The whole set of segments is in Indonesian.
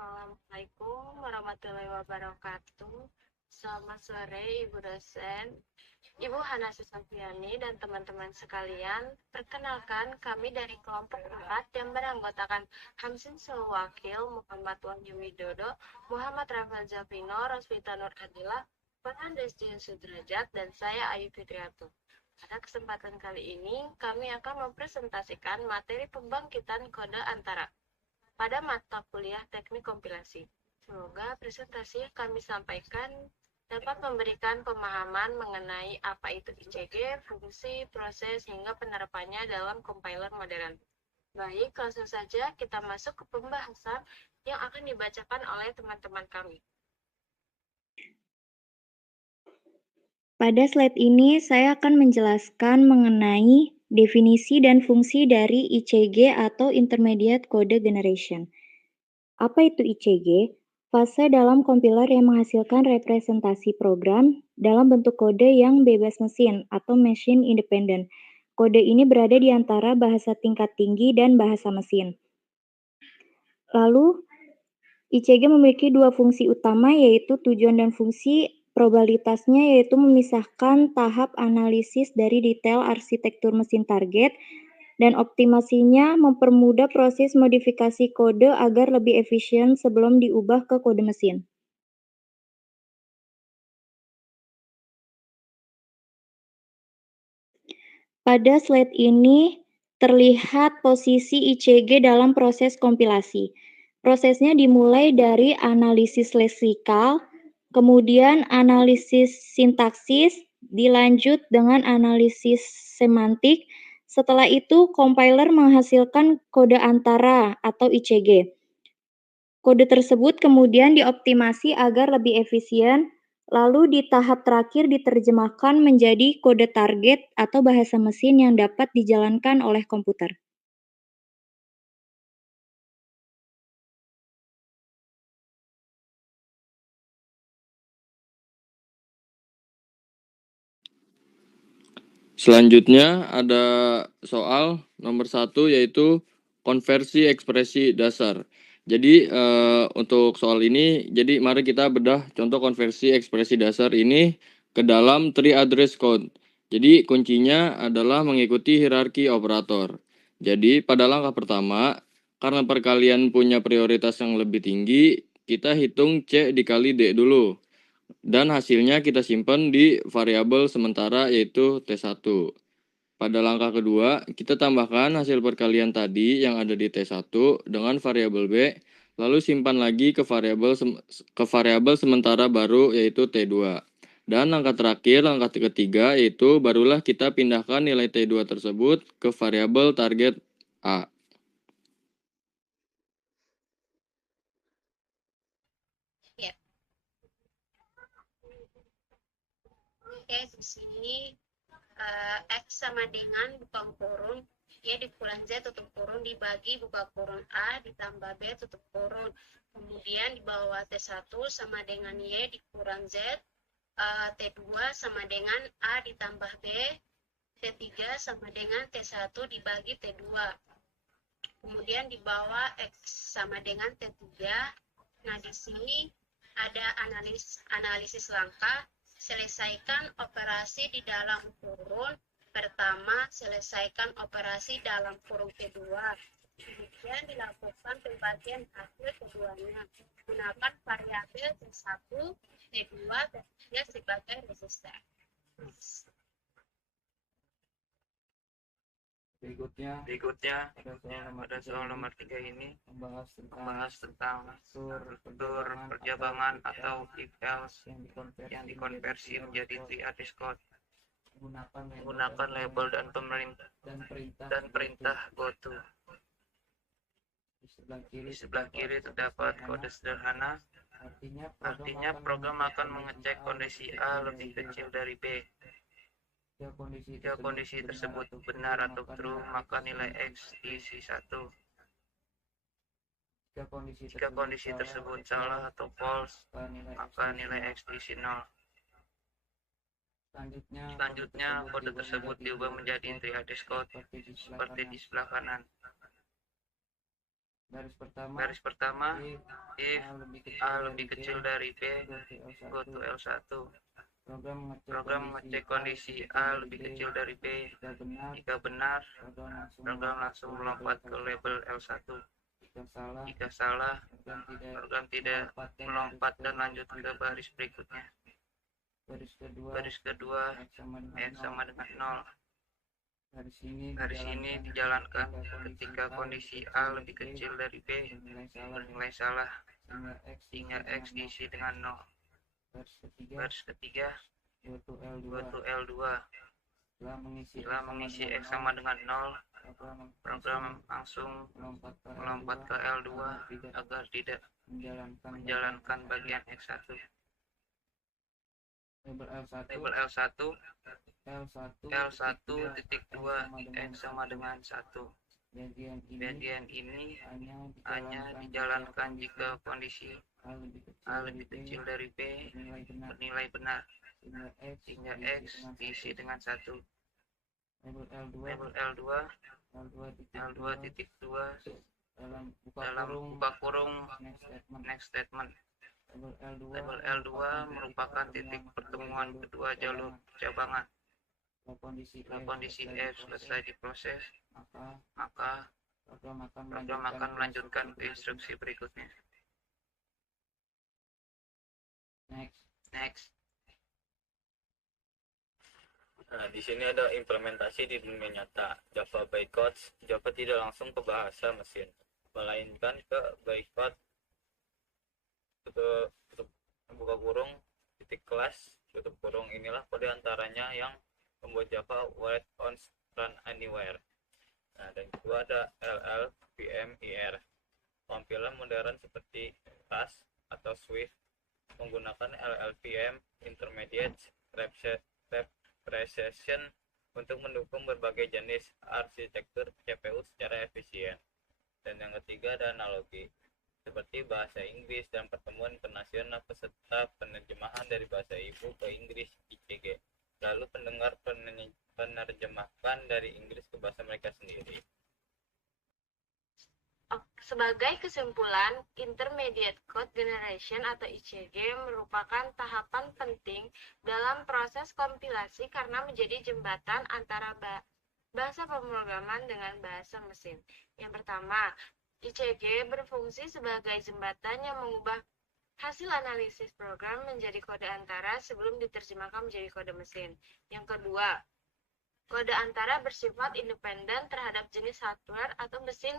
Assalamualaikum warahmatullahi wabarakatuh. Selamat sore Ibu dosen, Ibu Hana Susantiani dan teman-teman sekalian. Perkenalkan kami dari kelompok 4 yang beranggotakan Hamsin Sulwakil, Muhammad Wahyu Widodo, Muhammad Rafael Zafino, Roswita Nur Adila, Farhan Destian Sudrajat, dan saya Ayu Fitriatu. Pada kesempatan kali ini, kami akan mempresentasikan materi pembangkitan kode antara pada mata kuliah teknik kompilasi. Semoga presentasi yang kami sampaikan dapat memberikan pemahaman mengenai apa itu ICG, fungsi, proses, hingga penerapannya dalam compiler modern. Baik, langsung saja kita masuk ke pembahasan yang akan dibacakan oleh teman-teman kami. Pada slide ini, saya akan menjelaskan mengenai definisi dan fungsi dari ICG atau Intermediate Code Generation. Apa itu ICG? Fase dalam kompiler yang menghasilkan representasi program dalam bentuk kode yang bebas mesin atau machine independent. Kode ini berada di antara bahasa tingkat tinggi dan bahasa mesin. Lalu, ICG memiliki dua fungsi utama, yaitu tujuan dan fungsi. Probabilitasnya yaitu memisahkan tahap analisis dari detail arsitektur mesin target, dan optimasinya mempermudah proses modifikasi kode agar lebih efisien sebelum diubah ke kode mesin. Pada slide ini terlihat posisi ICG dalam proses kompilasi. Prosesnya dimulai dari analisis leksikal, kemudian analisis sintaksis, dilanjut dengan analisis semantik. Setelah itu, compiler menghasilkan kode antara atau ICG. Kode tersebut kemudian dioptimasi agar lebih efisien, lalu di tahap terakhir diterjemahkan menjadi kode target atau bahasa mesin yang dapat dijalankan oleh komputer. Selanjutnya ada soal nomor 1 yaitu konversi ekspresi dasar. Jadi untuk soal ini, jadi mari kita bedah contoh konversi ekspresi dasar ini ke dalam tree address code. Jadi kuncinya adalah mengikuti hierarki operator. Jadi pada langkah pertama, karena perkalian punya prioritas yang lebih tinggi, kita hitung C dikali D dulu. Dan hasilnya kita simpan di variabel sementara yaitu T1. Pada langkah kedua, kita tambahkan hasil perkalian tadi yang ada di T1 dengan variabel B, lalu simpan lagi ke variabel sementara baru yaitu T2. Dan langkah terakhir, langkah ketiga, yaitu barulah kita pindahkan nilai T2 tersebut ke variabel target A. Ya. Oke, di sini X sama dengan buka kurung Y dikurangi Z tutup kurung dibagi buka kurung A ditambah B tutup kurung. Kemudian di bawah T1 sama dengan Y dikurang Z, T2 sama dengan A ditambah B, T3 sama dengan T1 dibagi T2. Kemudian di bawah X sama dengan T3. Nah, di sini ada analisis langkah. Selesaikan operasi di dalam kurung pertama, selesaikan operasi dalam kurung kedua. Kemudian dilakukan pembagian hasil keduanya. Gunakan variabel T1, T2, dan T3 sebagai resistor. Berikutnya pada soal nomor 3 ini membahas tentang struktur perjabangan atau if else yang dikonversi menjadi tree address code menggunakan label dan perintah goto. Di sebelah kiri terdapat kode sederhana, artinya program akan mengecek kondisi A lebih kecil dari B. Jika kondisi tersebut benar atau true, maka nilai X diisi 1. Jika kondisi tersebut salah atau false, maka nilai X diisi 0. Selanjutnya, kode tersebut diubah menjadi tree address code seperti di sebelah kanan. Baris pertama, if A lebih kecil dari B, go to L1. Program mengecek kondisi A lebih kecil dari B. Jika benar, program langsung melompat ke label L1. Jika salah, program tidak melompat dan lanjut ke baris berikutnya. Baris kedua, X sama dengan 0. Garis ini dijalankan ketika kondisi A lebih kecil dari B bernilai salah, sehingga X diisi dengan 0. Baris ketiga, go to L2. Setelah mengisi X sama dengan 0, program langsung melompat ke L2 agar tidak menjalankan bagian X1. Label L1, L1.2 X sama dengan 1. Bagian ini hanya dijalankan jika kondisi A lebih kecil dari B bernilai benar, sehingga X diisi dengan 1. Label L2, L2.2 dalam buka kurung next statement. Label L2 merupakan titik pertemuan kedua jalur percabangan. Kalau kondisi F selesai diproses, maka program akan melanjutkan ke instruksi berikutnya. Next. Nah, di sini ada implementasi di dunia nyata. Java bytecodes, Java tidak langsung ke bahasa mesin, melainkan ke bytecode tutup buka kurung titik kelas tutup kurung. Inilah kode antaranya yang membuat Java write on run anywhere. Nah, dan kedua ada LLVMIR. Tampilan modern seperti Rust atau Swift menggunakan LLVM Intermediate Representation untuk mendukung berbagai jenis arsitektur CPU secara efisien. Dan yang ketiga ada analogi seperti bahasa Inggris dan pertemuan internasional peserta penerjemahan dari bahasa ibu ke Inggris ICG. Lalu pendengar penerjemahkan dari Inggris ke bahasa mereka sendiri. Sebagai kesimpulan, Intermediate Code Generation atau ICG merupakan tahapan penting dalam proses kompilasi karena menjadi jembatan antara bahasa pemrograman dengan bahasa mesin. Yang pertama, ICG berfungsi sebagai jembatan yang mengubah hasil analisis program menjadi kode antara sebelum diterjemahkan menjadi kode mesin. Yang kedua, kode antara bersifat independen terhadap jenis hardware atau mesin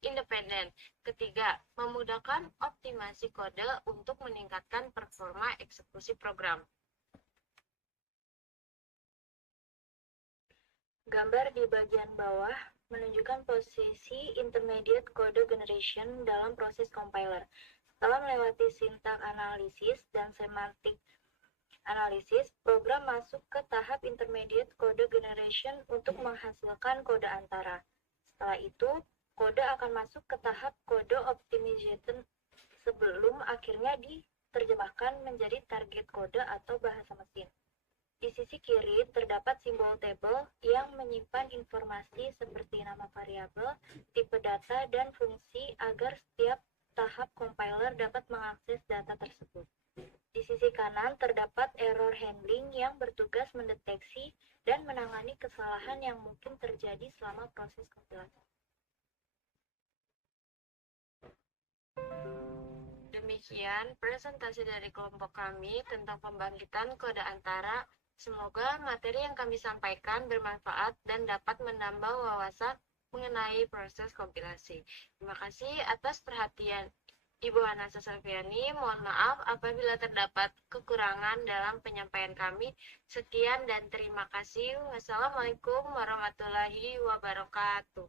independen. Ketiga, memudahkan optimasi kode untuk meningkatkan performa eksekusi program. Gambar di bagian bawah menunjukkan posisi intermediate code generation dalam proses compiler. Setelah melewati sintak analisis dan semantik analisis, program masuk ke tahap intermediate code generation untuk menghasilkan kode antara. Setelah itu, kode akan masuk ke tahap kode optimization sebelum akhirnya diterjemahkan menjadi target kode atau bahasa mesin. Di sisi kiri terdapat simbol tabel yang menyimpan informasi seperti nama variabel, tipe data, dan fungsi agar setiap tahap compiler dapat mengakses data tersebut. Di sisi kanan terdapat error handling yang bertugas mendeteksi dan menangani kesalahan yang mungkin terjadi selama proses kompilasi. Demikian presentasi dari kelompok kami tentang pembangkitan kode antara. Semoga materi yang kami sampaikan bermanfaat dan dapat menambah wawasan mengenai proses kompilasi. Terima kasih atas perhatian Ibu Hana Sasafiani. Mohon maaf apabila terdapat kekurangan dalam penyampaian kami. Sekian dan terima kasih. Wassalamualaikum warahmatullahi wabarakatuh.